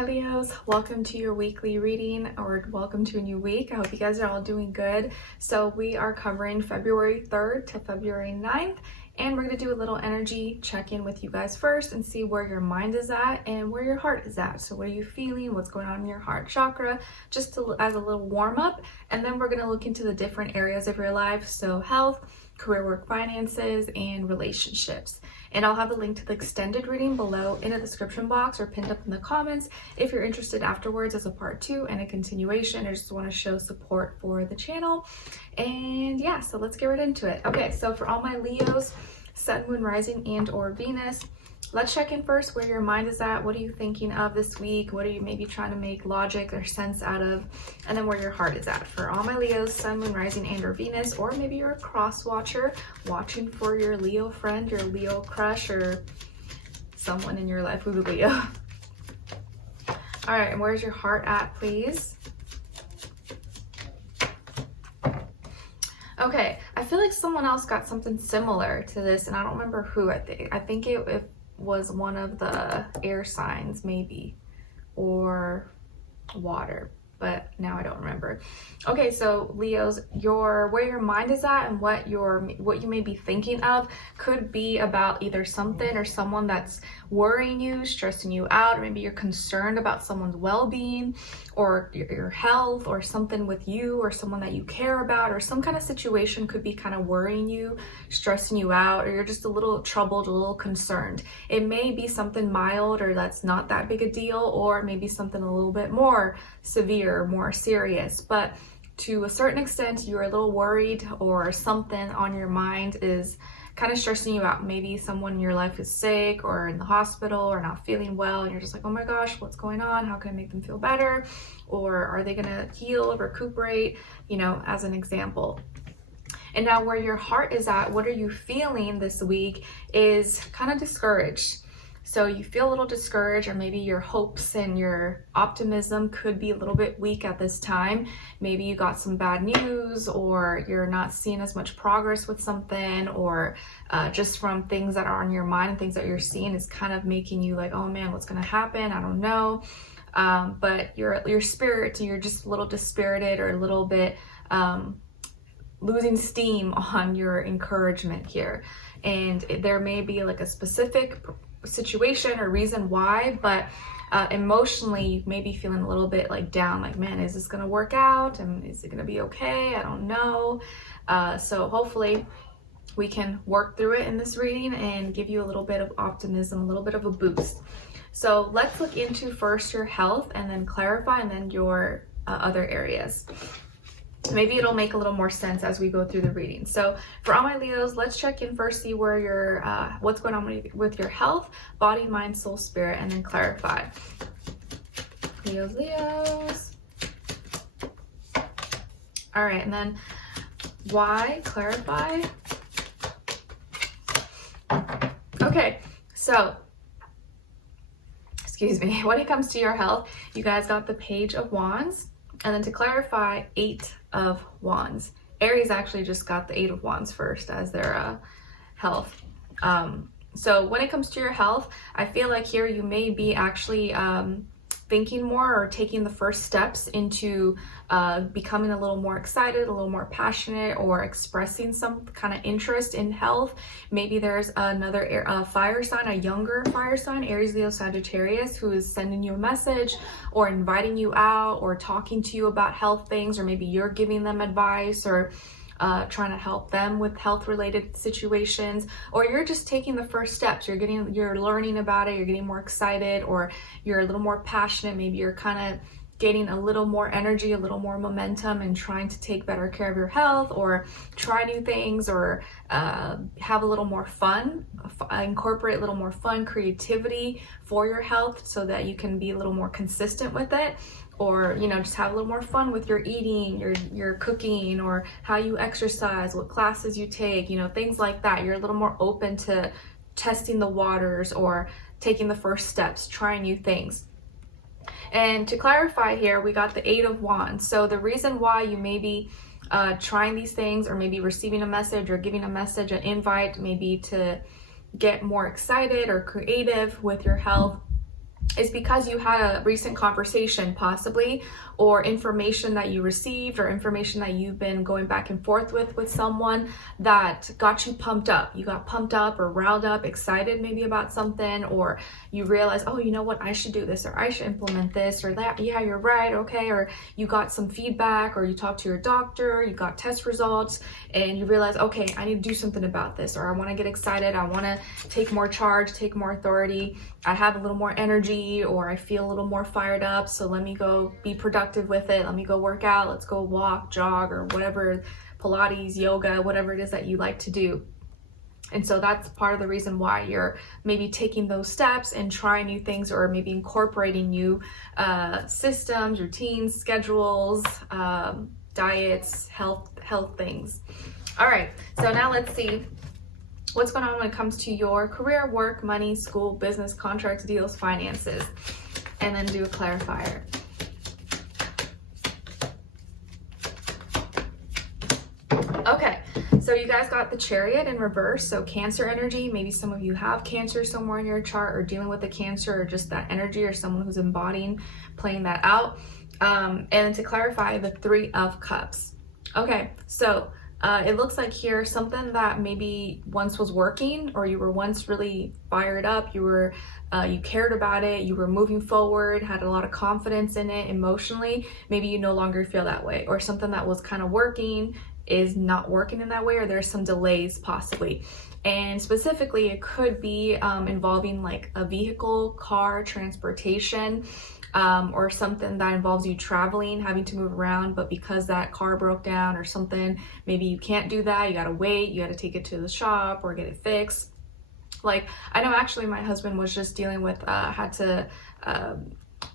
Hi Leos, welcome to your weekly reading, or welcome to a new week. I hope you guys are all doing good. So we are covering February 3rd to February 9th, and we're going to do a little energy check-in with you guys first and see where your mind is at and where your heart is at. So what are you feeling? What's going on in your heart chakra? Just as a little warm-up, and then we're going to look into the different areas of your life. So health, career, work, finances, and relationships. And I'll have a link to the extended reading below in the description box or pinned up in the comments if you're interested afterwards as a part 2 and a continuation. I just want to show support for the channel. And yeah, so let's get right into it. Okay, so for all my Leos, Sun, Moon, Rising, and or Venus, let's check in first where your mind is at. What are you thinking of this week? What are you maybe trying to make logic or sense out of? And then where your heart is at. For all my Leos, Sun, Moon, Rising, and or Venus, or maybe you're a cross watcher watching for your Leo friend, your Leo crush, or someone in your life who's a Leo. All right, and where's your heart at, please? Okay, I feel like someone else got something similar to this, and I don't remember who. I think it was one of the air signs, maybe, or water, but now I don't remember. Okay, so Leos, where your mind is at and what you may be thinking of could be about either something or someone that's worrying you, stressing you out, or maybe you're concerned about someone's well-being or your health, or something with you or someone that you care about, or some kind of situation could be kind of worrying you, stressing you out, or you're just a little troubled, a little concerned. It may be something mild or that's not that big a deal, or maybe something a little bit more severe, more serious, but to a certain extent you're a little worried, or something on your mind is kind of stressing you out. Maybe someone in your life is sick or in the hospital or not feeling well, and you're just like, oh my gosh, what's going on? How can I make them feel better? Or are they gonna heal, recuperate, as an example. And now where your heart is at, what are you feeling this week, is kind of discouraged. So you feel a little discouraged, or maybe your hopes and your optimism could be a little bit weak at this time. Maybe you got some bad news, or you're not seeing as much progress with something, or just from things that are on your mind and things that you're seeing is kind of making you like, oh man, what's gonna happen? I don't know. But your spirit, you're just a little dispirited, or a little bit losing steam on your encouragement here. And there may be like a specific situation or reason why, but emotionally you may be feeling a little bit like down, like, man, is this gonna work out, and is it gonna be okay? I don't know. So hopefully we can work through it in this reading and give you a little bit of optimism, a little bit of a boost. So let's look into first your health, and then clarify, and then your other areas. Maybe it'll make a little more sense as we go through the reading. So for all my Leos, let's check in first, see where your what's going on with your health, body, mind, soul, spirit, and then clarify. Leos. All right, and then why, clarify. Okay, so excuse me, when it comes to your health, you guys got the Page of Wands, and then to clarify, 8 of Wands. Aries actually just got the 8 of Wands first as their health. So when it comes to your health, I feel like here you may be actually thinking more, or taking the first steps into becoming a little more excited, a little more passionate, or expressing some kind of interest in health. Maybe there's another fire sign, a younger fire sign, Aries, Leo, Sagittarius, who is sending you a message, or inviting you out, or talking to you about health things, or maybe you're giving them advice, or trying to help them with health related situations, or you're just taking the first steps. You're learning about it, you're getting more excited, or you're a little more passionate. Maybe you're kind of gaining a little more energy, a little more momentum, and trying to take better care of your health, or try new things, or have a little more fun, incorporate a little more fun, creativity for your health, so that you can be a little more consistent with it. Or just have a little more fun with your eating, your cooking, or how you exercise, what classes you take, things like that. You're a little more open to testing the waters, or taking the first steps, trying new things. And to clarify here, we got the 8 of Wands. So the reason why you may be trying these things, or maybe receiving a message, or giving a message, an invite, maybe to get more excited or creative with your health, is because you had a recent conversation possibly, or information that you received, or information that you've been going back and forth with someone that got you pumped up. You got pumped up or riled up, excited maybe about something, or you realize, oh, you know what, I should do this, or I should implement this, or that, yeah, you're right, okay, or you got some feedback, or you talked to your doctor, you got test results, and you realize, okay, I need to do something about this, or I want to get excited, I want to take more charge, take more authority, I have a little more energy, or I feel a little more fired up, so let me go be productive with it, let me go work out, let's go walk, jog, or whatever, Pilates, yoga, whatever it is that you like to do. And so that's part of the reason why you're maybe taking those steps and trying new things, or maybe incorporating new systems, routines, schedules, diets, health things. All right, so now let's see what's going on when it comes to your career, work, money, school, business, contracts, deals, finances, and then do a clarifier. Okay, so you guys got the Chariot in reverse, so Cancer energy. Maybe some of you have Cancer somewhere in your chart, or dealing with the Cancer, or just that energy, or someone who's embodying, playing that out. And to clarify, the Three of Cups. Okay, so it looks like here something that maybe once was working, or you were once really fired up, you cared about it, you were moving forward, had a lot of confidence in it emotionally, maybe you no longer feel that way, or something that was kind of working is not working in that way, or there's some delays possibly. And specifically, it could be involving like a vehicle, car, transportation, or something that involves you traveling, having to move around, but because that car broke down or something, maybe you can't do that, you gotta wait, you gotta take it to the shop or get it fixed. Like, I know actually my husband was just dealing with, had to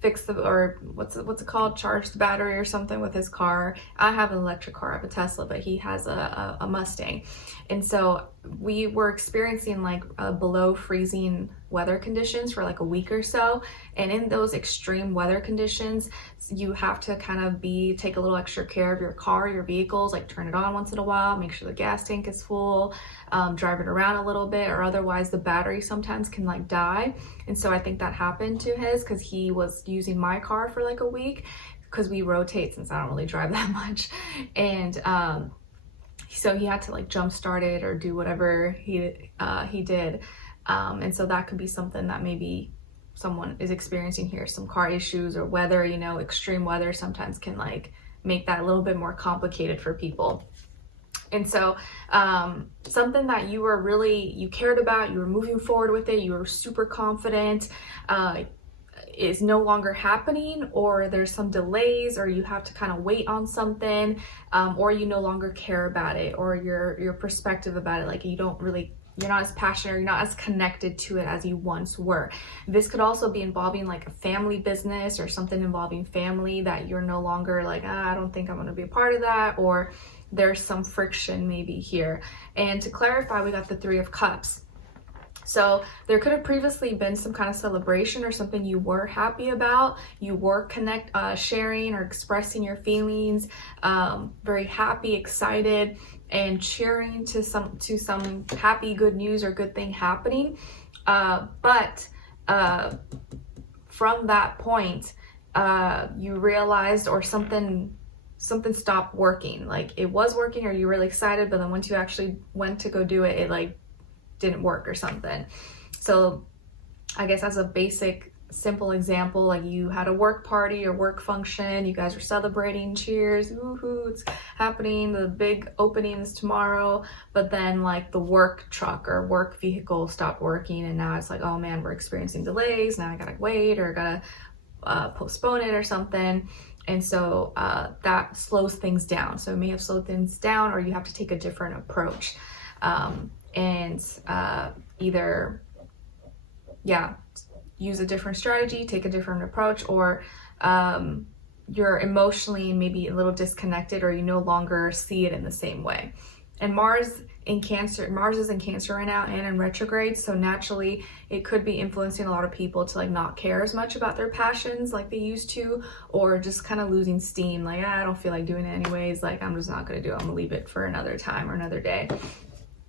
fix or what's it called, charge the battery or something with his car. I have an electric car, I have a Tesla, but he has a Mustang. And so we were experiencing like below freezing weather conditions for like a week or so. And in those extreme weather conditions, you have to kind of take a little extra care of your car, your vehicles, like turn it on once in a while, make sure the gas tank is full, drive it around a little bit, or otherwise the battery sometimes can like die. And so I think that happened to his, because he was using my car for like a week, because we rotate since I don't really drive that much. And so he had to like jump start it or do whatever he did. And so that could be something that maybe someone is experiencing here, some car issues or weather, extreme weather sometimes can like make that a little bit more complicated for people. And so something that you cared about, you were moving forward with it, you were super confident, is no longer happening, or there's some delays, or you have to kind of wait on something, or you no longer care about it, or your perspective about it, like you're not as passionate, or you're not as connected to it as you once were. This could also be involving like a family business, or something involving family that you're no longer like, I don't think I'm going to be a part of that, or there's some friction maybe here. And to clarify, we got the Three of Cups. So there could have previously been some kind of celebration or something you were happy about. You were sharing or expressing your feelings, very happy, excited, and cheering to some happy, good news or good thing happening. But from that point, you realized, or something stopped working. Like it was working, or you were really excited, but then once you actually went to go do it, it like didn't work or something. So I guess as a basic simple example, like you had a work party or work function, you guys were celebrating, cheers, woohoo, it's happening, the big opening is tomorrow, but then like the work truck or work vehicle stopped working, and now it's like, oh man, we're experiencing delays, now I gotta wait, or gotta postpone it or something. And so that slows things down. So it may have slowed things down, or you have to take a different approach. And either, use a different strategy, take a different approach, or you're emotionally maybe a little disconnected, or you no longer see it in the same way. And Mars is in Cancer right now and in retrograde, so naturally it could be influencing a lot of people to like not care as much about their passions like they used to, or just kind of losing steam, like I don't feel like doing it anyways, like I'm just not gonna do it, I'm gonna leave it for another time or another day.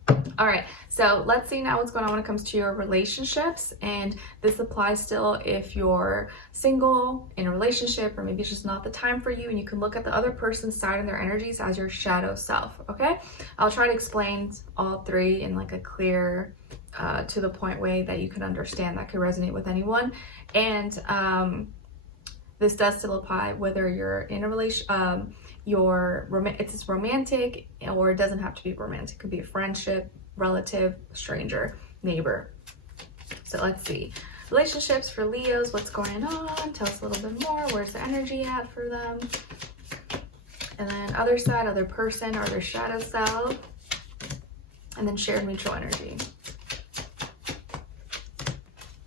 All right, so let's see now what's going on when it comes to your relationships. And this applies still if you're single, in a relationship, or maybe it's just not the time for you, and you can look at the other person's side and their energies as your shadow self, okay? I'll try to explain all three in like a clear, to the point way that you can understand, that could resonate with anyone. And this does still apply whether you're in a relation, it's romantic, or it doesn't have to be romantic. It could be a friendship, relative, stranger, neighbor. So let's see. Relationships for Leos, what's going on? Tell us a little bit more. Where's the energy at for them? And then other side, other person, or their shadow self. And then shared mutual energy.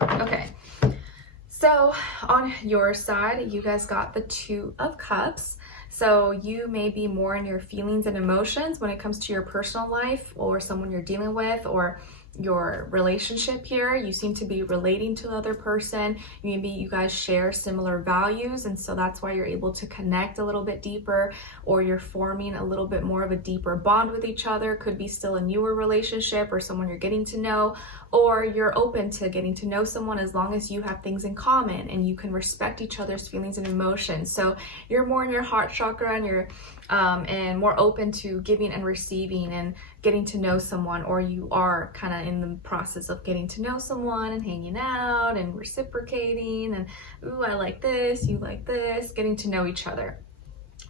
Okay. So on your side, you guys got the Two of Cups. So you may be more in your feelings and emotions when it comes to your personal life, or someone you're dealing with, or your relationship here. You seem to be relating to the other person. Maybe you guys share similar values, and so that's why you're able to connect a little bit deeper, or you're forming a little bit more of a deeper bond with each other. Could be still a newer relationship, or someone you're getting to know, or you're open to getting to know someone as long as you have things in common and you can respect each other's feelings and emotions. So you're more in your heart chakra, and you're and more open to giving and receiving and getting to know someone, or you are kind of in the process of getting to know someone and hanging out and reciprocating, and ooh, I like this, you like this, getting to know each other.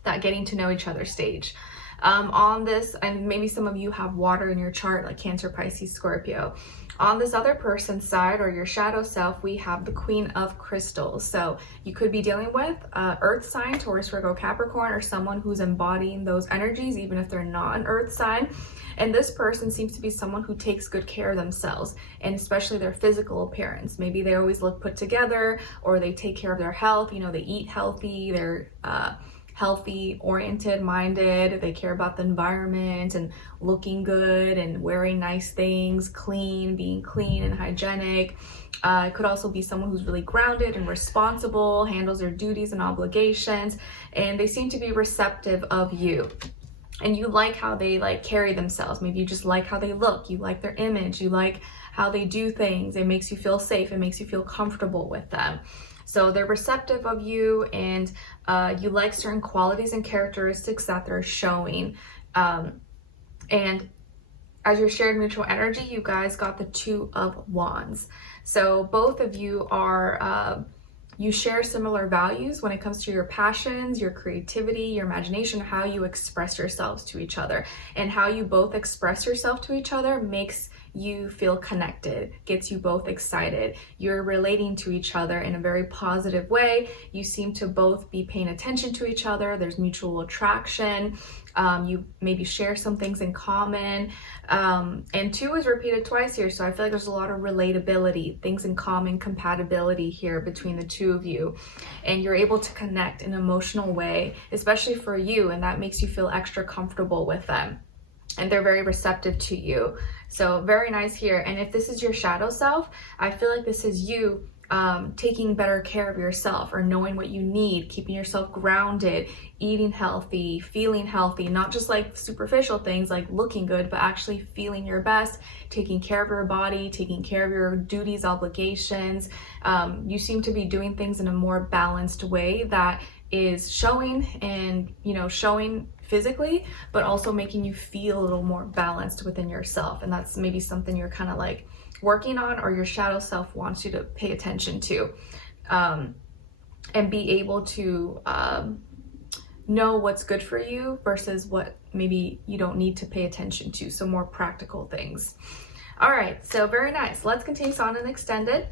That getting to know each other stage. On this, and maybe some of you have water in your chart, like Cancer, Pisces, Scorpio. On this other person's side, or your shadow self, we have the Queen of Crystals. So you could be dealing with earth sign, Taurus, Virgo, Capricorn, or someone who's embodying those energies, even if they're not an earth sign. And this person seems to be someone who takes good care of themselves, and especially their physical appearance. Maybe they always look put together, or they take care of their health. You know, they eat healthy, they're healthy, oriented, minded. They care about the environment and looking good and wearing nice things, being clean and hygienic. It could also be someone who's really grounded and responsible, handles their duties and obligations, and they seem to be receptive of you. And you like how they like carry themselves. Maybe you just like how they look. You like their image. You like how they do things. It makes you feel safe. It makes you feel comfortable with them. So they're receptive of you, and you like certain qualities and characteristics that they're showing. And as your shared mutual energy, you guys got the Two of Wands. So both of you are, you share similar values when it comes to your passions, your creativity, your imagination, how you express yourselves to each other. And how you both express yourself to each other makes you feel connected, gets you both excited. You're relating to each other in a very positive way. You seem to both be paying attention to each other. There's mutual attraction. You maybe share some things in common. And two is repeated twice here, so I feel like there's a lot of relatability, things in common, compatibility here between the two of you. And you're able to connect in an emotional way, especially for you, and that makes you feel extra comfortable with them. And they're very receptive to you. So very nice here. And if this is your shadow self, I feel like this is you taking better care of yourself, or knowing what you need, keeping yourself grounded, eating healthy, feeling healthy, not just like superficial things like looking good, but actually feeling your best, taking care of your body, taking care of your duties, obligations. You seem to be doing things in a more balanced way that is showing, and showing physically, but also making you feel a little more balanced within yourself. And that's maybe something you're kind of like working on, or your shadow self wants you to pay attention to, and be able to know what's good for you versus what maybe you don't need to pay attention to. So more practical things. All right, so very nice. Let's continue on and extended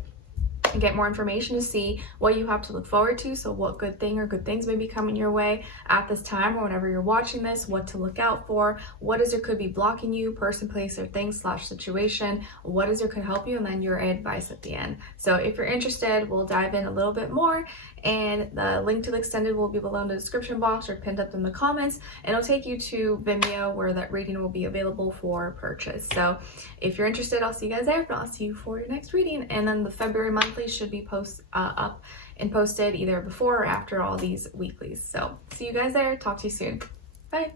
and get more information to see what you have to look forward to. So what good thing or good things may be coming your way at this time, or whenever you're watching this, what to look out for, what is or could be blocking you, person, place, or thing / situation, what is or could help you, and then your advice at the end. So if you're interested, we'll dive in a little bit more, and the link to the extended will be below in the description box or pinned up in the comments, and it'll take you to Vimeo where that reading will be available for purchase. So if you're interested, I'll see you guys there, but I'll see you for your next reading. And then the February monthly should be up and posted either before or after all these weeklies. So see you guys there. Talk to you soon. Bye.